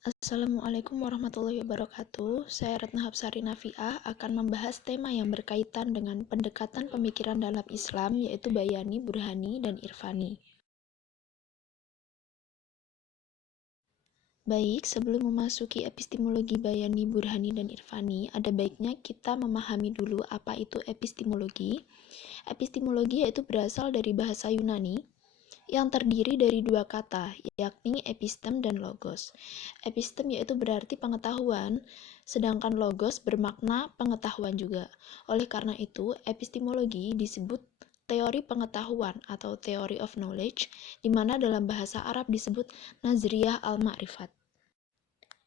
Assalamualaikum warahmatullahi wabarakatuh. Saya Retna Hapsari Nafiah akan membahas tema yang berkaitan dengan pendekatan pemikiran dalam Islam, yaitu Bayani, Burhani, dan Irfani. Baik, sebelum memasuki epistemologi Bayani, Burhani, dan Irfani, ada baiknya kita memahami dulu apa itu epistemologi. Epistemologi yaitu berasal dari bahasa Yunani, yang terdiri dari dua kata, yakni epistem dan logos. Epistem yaitu berarti pengetahuan, sedangkan logos bermakna pengetahuan juga. Oleh karena itu, epistemologi disebut teori pengetahuan atau theory of knowledge, di mana dalam bahasa Arab disebut nazriyah al-ma'rifat.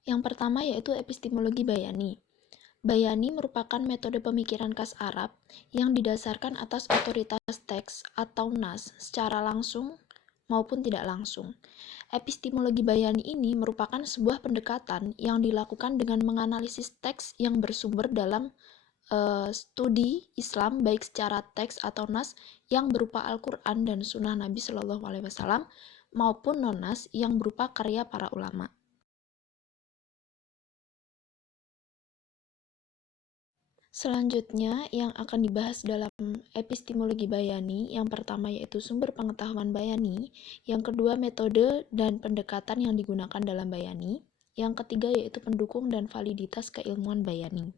Yang pertama yaitu epistemologi bayani. Bayani merupakan metode pemikiran khas Arab yang didasarkan atas otoritas teks atau nas secara langsung maupun tidak langsung. Epistemologi bayani ini merupakan sebuah pendekatan yang dilakukan dengan menganalisis teks yang bersumber dalam studi Islam baik secara teks atau nas yang berupa Al-Quran dan Sunnah Nabi Shallallahu Alaihi Wasallam maupun non-nas yang berupa karya para ulama. Selanjutnya, yang akan dibahas dalam epistemologi bayani, yang pertama yaitu sumber pengetahuan bayani, yang kedua metode dan pendekatan yang digunakan dalam bayani, yang ketiga yaitu pendukung dan validitas keilmuan bayani.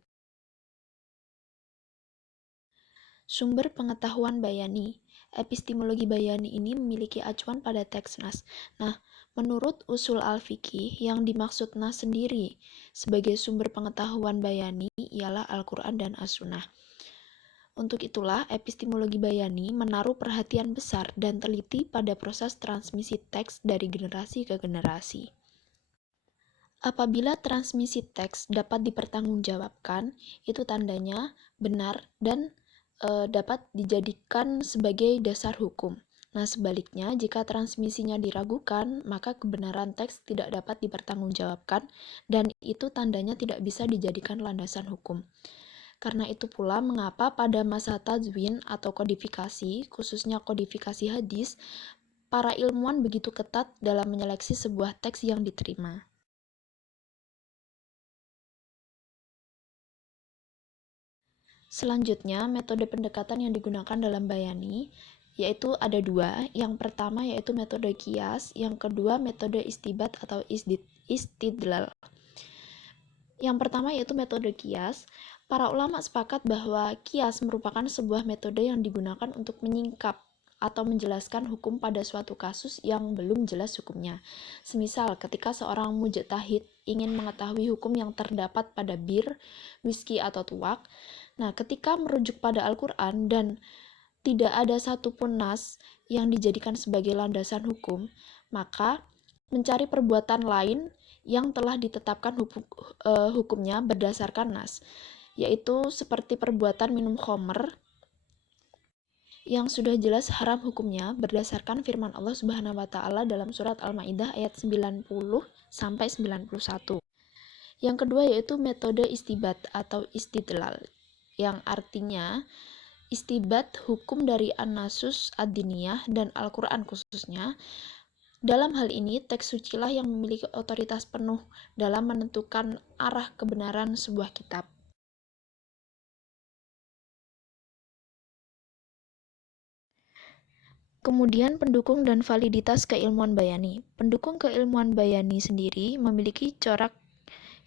Sumber pengetahuan bayani. Epistemologi bayani ini memiliki acuan pada teks nas. Nah, menurut usul al-fiqih, yang dimaksud nas sendiri sebagai sumber pengetahuan bayani ialah Al-Quran dan As-Sunnah. Untuk itulah, epistemologi bayani menaruh perhatian besar dan teliti pada proses transmisi teks dari generasi ke generasi. Apabila transmisi teks dapat dipertanggungjawabkan, itu tandanya benar dan dapat dijadikan sebagai dasar hukum. Nah, sebaliknya, jika transmisinya diragukan, maka kebenaran teks tidak dapat dipertanggungjawabkan dan itu tandanya tidak bisa dijadikan landasan hukum. Karena itu pula mengapa pada masa tadzwin atau kodifikasi, khususnya kodifikasi hadis, para ilmuwan begitu ketat dalam menyeleksi sebuah teks yang diterima. Selanjutnya, metode pendekatan yang digunakan dalam bayani yaitu ada dua. Yang pertama yaitu metode kias, yang kedua metode istibat atau istidlal. Yang pertama yaitu metode kias. Para ulama sepakat bahwa kias merupakan sebuah metode yang digunakan untuk menyingkap atau menjelaskan hukum pada suatu kasus yang belum jelas hukumnya. Semisal ketika seorang mujtahid ingin mengetahui hukum yang terdapat pada bir, whisky atau tuak. Nah, ketika merujuk pada Al-Quran dan tidak ada satupun nas yang dijadikan sebagai landasan hukum, maka mencari perbuatan lain yang telah ditetapkan hukumnya berdasarkan nas, yaitu seperti perbuatan minum khamr yang sudah jelas haram hukumnya berdasarkan firman Allah Subhanahu wa taala dalam surat Al-Maidah ayat 90 sampai 91. Yang kedua yaitu metode istibat atau istidlal, yang artinya istibat hukum dari an-nasus ad-diniyah dan Al-Quran khususnya. Dalam hal ini, teks sucilah yang memiliki otoritas penuh dalam menentukan arah kebenaran sebuah kitab. Kemudian pendukung dan validitas keilmuan bayani. Pendukung keilmuan bayani sendiri memiliki corak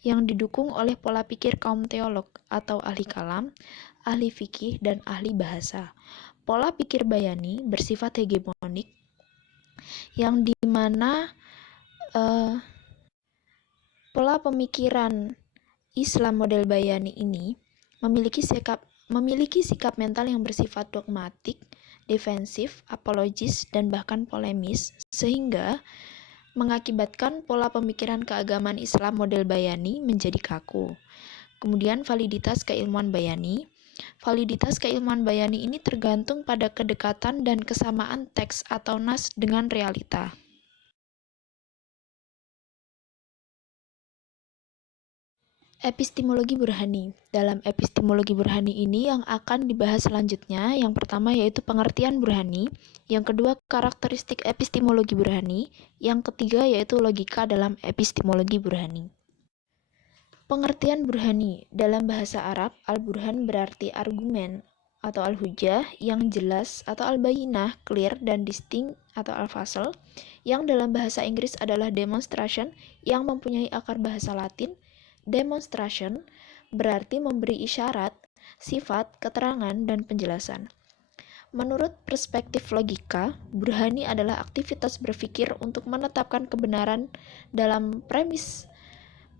yang didukung oleh pola pikir kaum teolog atau ahli kalam, ahli fikih, dan ahli bahasa. Pola pikir bayani bersifat hegemonik, yang dimana pola pemikiran Islam model bayani ini memiliki sikap mental yang bersifat dogmatik, defensif, apologis, dan bahkan polemis, sehingga mengakibatkan pola pemikiran keagamaan Islam model bayani menjadi kaku. Kemudian validitas keilmuan bayani. Validitas keilmuan bayani ini tergantung pada kedekatan dan kesamaan teks atau nas dengan realita. Epistemologi Burhani. Dalam epistemologi Burhani ini yang akan dibahas selanjutnya, yang pertama yaitu pengertian Burhani, yang kedua karakteristik epistemologi Burhani, yang ketiga yaitu logika dalam epistemologi Burhani. Pengertian Burhani dalam bahasa Arab, al-burhan berarti argumen atau al-hujjah yang jelas atau al-bayinah, clear dan distinct atau al-fasl, yang dalam bahasa Inggris adalah demonstration yang mempunyai akar bahasa Latin. Demonstration berarti memberi isyarat, sifat, keterangan, dan penjelasan. Menurut perspektif logika, Burhani adalah aktivitas berpikir untuk menetapkan kebenaran dalam premis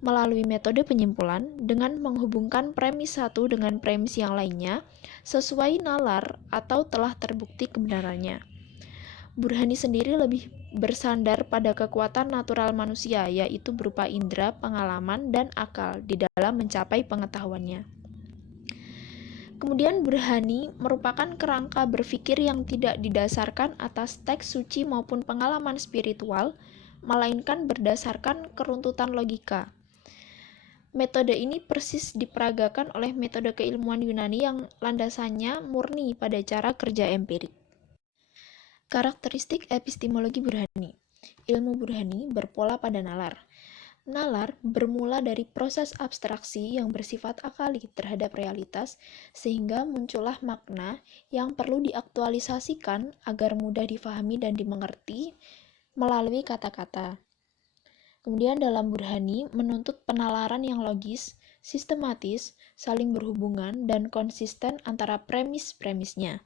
melalui metode penyimpulan dengan menghubungkan premis satu dengan premis yang lainnya sesuai nalar atau telah terbukti kebenarannya. Burhani sendiri lebih bersandar pada kekuatan natural manusia, yaitu berupa indera, pengalaman, dan akal di dalam mencapai pengetahuannya. Kemudian Burhani merupakan kerangka berpikir yang tidak didasarkan atas teks suci maupun pengalaman spiritual, melainkan berdasarkan keruntutan logika. Metode ini persis diperagakan oleh metode keilmuan Yunani yang landasannya murni pada cara kerja empirik. Karakteristik epistemologi Burhani. Ilmu Burhani berpola pada nalar. Nalar bermula dari proses abstraksi yang bersifat akali terhadap realitas, sehingga muncullah makna yang perlu diaktualisasikan agar mudah difahami dan dimengerti melalui kata-kata. Kemudian dalam Burhani menuntut penalaran yang logis, sistematis, saling berhubungan, dan konsisten antara premis-premisnya.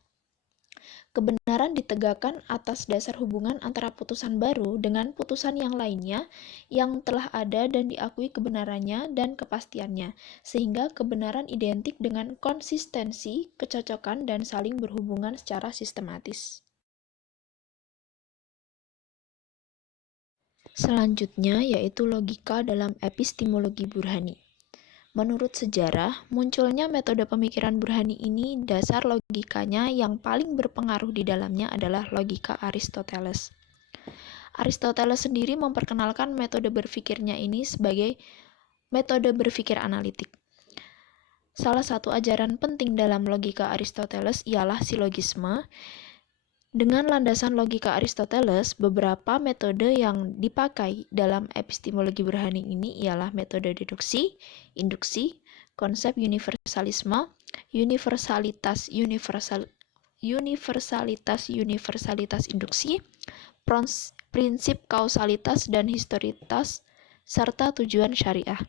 Kebenaran ditegakkan atas dasar hubungan antara putusan baru dengan putusan yang lainnya yang telah ada dan diakui kebenarannya dan kepastiannya, sehingga kebenaran identik dengan konsistensi, kecocokan, dan saling berhubungan secara sistematis. Selanjutnya yaitu logika dalam epistemologi Burhani. Menurut sejarah, munculnya metode pemikiran Burhani ini dasar logikanya yang paling berpengaruh di dalamnya adalah logika Aristoteles. Aristoteles sendiri memperkenalkan metode berpikirnya ini sebagai metode berpikir analitik. Salah satu ajaran penting dalam logika Aristoteles ialah silogisme. Dengan landasan logika Aristoteles, beberapa metode yang dipakai dalam epistemologi Burhani ini ialah metode deduksi, induksi, konsep universalisme, universalitas induksi, prinsip kausalitas dan historitas, serta tujuan syariah.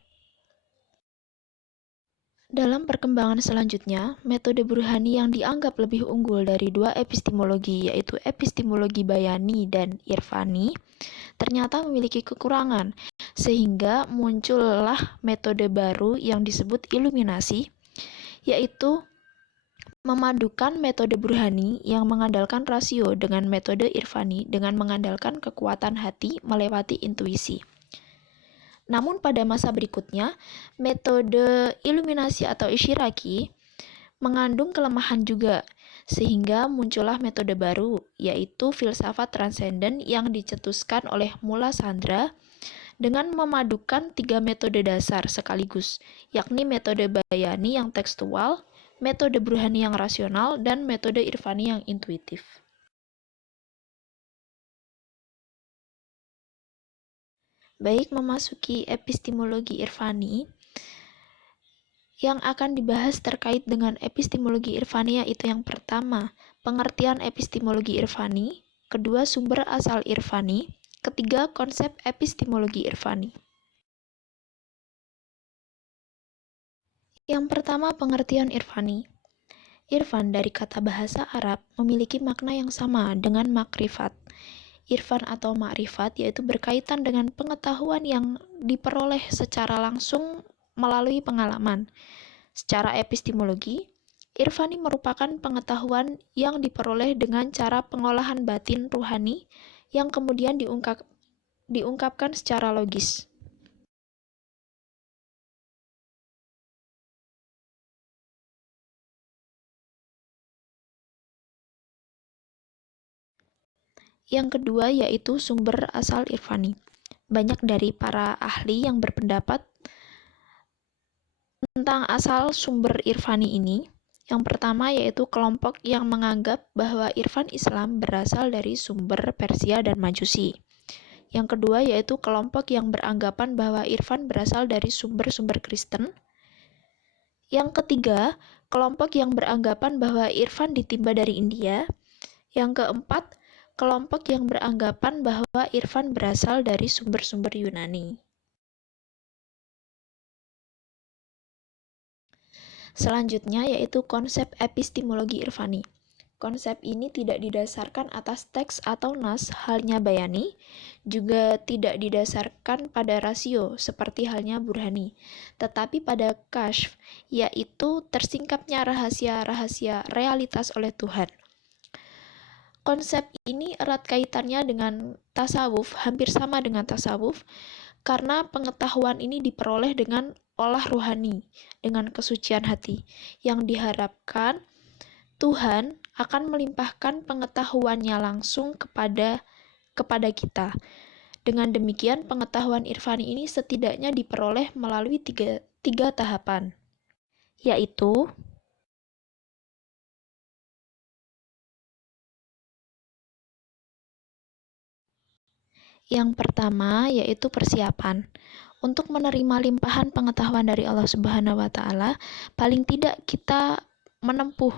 Dalam perkembangan selanjutnya, metode Burhani yang dianggap lebih unggul dari dua epistemologi, yaitu epistemologi Bayani dan Irfani, ternyata memiliki kekurangan, sehingga muncullah metode baru yang disebut iluminasi, yaitu memadukan metode Burhani yang mengandalkan rasio dengan metode Irfani dengan mengandalkan kekuatan hati melewati intuisi. Namun pada masa berikutnya, metode iluminasi atau Ishiraki mengandung kelemahan juga, sehingga muncullah metode baru, yaitu filsafat transenden yang dicetuskan oleh Mula Sandra dengan memadukan 3 metode dasar sekaligus, yakni metode Bayani yang tekstual, metode Burhani yang rasional, dan metode Irfani yang intuitif. Baik, memasuki epistemologi Irfani, yang akan dibahas terkait dengan epistemologi Irfani yaitu yang pertama, pengertian epistemologi Irfani, kedua, sumber asal Irfani, ketiga, konsep epistemologi Irfani. Yang pertama, pengertian Irfani. Irfan dari kata bahasa Arab memiliki makna yang sama dengan makrifat. Irfan atau makrifat yaitu berkaitan dengan pengetahuan yang diperoleh secara langsung melalui pengalaman. Secara epistemologi, Irfani merupakan pengetahuan yang diperoleh dengan cara pengolahan batin ruhani yang kemudian diungkapkan secara logis. Yang kedua yaitu sumber asal Irfani. Banyak dari para ahli yang berpendapat Tentang asal sumber irfani ini, yang pertama yaitu kelompok yang menganggap bahwa irfan Islam berasal dari sumber Persia dan Majusi. Yang kedua yaitu kelompok yang beranggapan bahwa irfan berasal dari sumber-sumber Kristen. Yang ketiga, kelompok yang beranggapan bahwa irfan ditimba dari India. Yang keempat, kelompok yang beranggapan bahwa irfan berasal dari sumber-sumber Yunani. Selanjutnya yaitu konsep epistemologi irfani. Konsep ini tidak didasarkan atas teks atau nas, halnya bayani, juga tidak didasarkan pada rasio, seperti halnya burhani, tetapi pada kashf, yaitu tersingkapnya rahasia-rahasia realitas oleh Tuhan. Konsep ini erat kaitannya dengan tasawuf, hampir sama dengan tasawuf, karena pengetahuan ini diperoleh dengan olah rohani, dengan kesucian hati, yang diharapkan Tuhan akan melimpahkan pengetahuannya langsung kepada kita. Dengan demikian, pengetahuan irfani ini setidaknya diperoleh melalui tiga tahapan, yaitu yang pertama yaitu persiapan. Untuk menerima limpahan pengetahuan dari Allah Subhanahu wa taala, paling tidak kita menempuh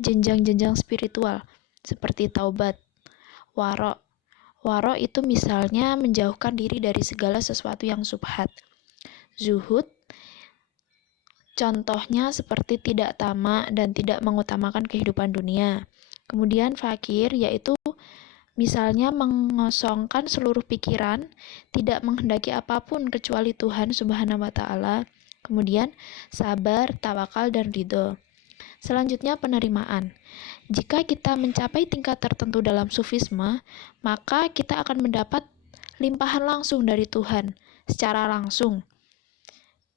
jenjang-jenjang spiritual seperti taubat, waro. Waro itu misalnya menjauhkan diri dari segala sesuatu yang subhat. Zuhud, contohnya seperti tidak tamak dan tidak mengutamakan kehidupan dunia. Kemudian fakir, yaitu misalnya mengosongkan seluruh pikiran, tidak menghendaki apapun kecuali Tuhan Subhanahu wa taala. Kemudian sabar, tawakal, dan ridho. Selanjutnya penerimaan. Jika kita mencapai tingkat tertentu dalam sufisme, maka kita akan mendapat limpahan langsung dari Tuhan, secara langsung,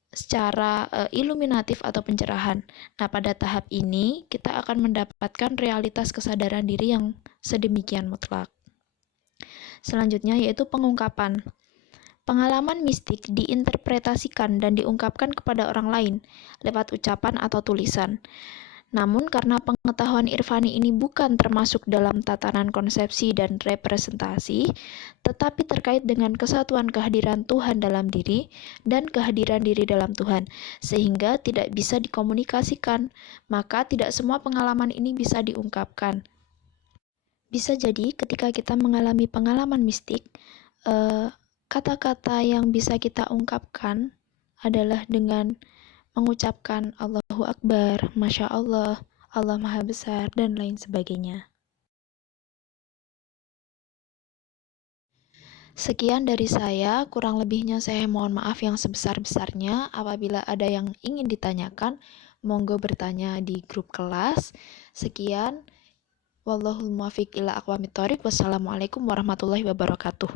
secara iluminatif atau pencerahan. Nah, pada tahap ini kita akan mendapatkan realitas kesadaran diri yang sedemikian mutlak. Selanjutnya yaitu pengungkapan. Pengalaman mistik diinterpretasikan dan diungkapkan kepada orang lain lewat ucapan atau tulisan. Namun karena pengetahuan irfani ini bukan termasuk dalam tatanan konsepsi dan representasi, tetapi terkait dengan kesatuan kehadiran Tuhan dalam diri dan kehadiran diri dalam Tuhan, sehingga tidak bisa dikomunikasikan, maka tidak semua pengalaman ini bisa diungkapkan. Bisa jadi ketika kita mengalami pengalaman mistik, kata-kata yang bisa kita ungkapkan adalah dengan mengucapkan Allahu Akbar, Masya Allah, Allah Maha Besar, dan lain sebagainya. Sekian dari saya, kurang lebihnya saya mohon maaf yang sebesar-besarnya. Apabila ada yang ingin ditanyakan, monggo bertanya di grup kelas. Sekian. Wallahul muwaffiq ila aqwamit thoriq. Wassalamualaikum warahmatullahi wabarakatuh.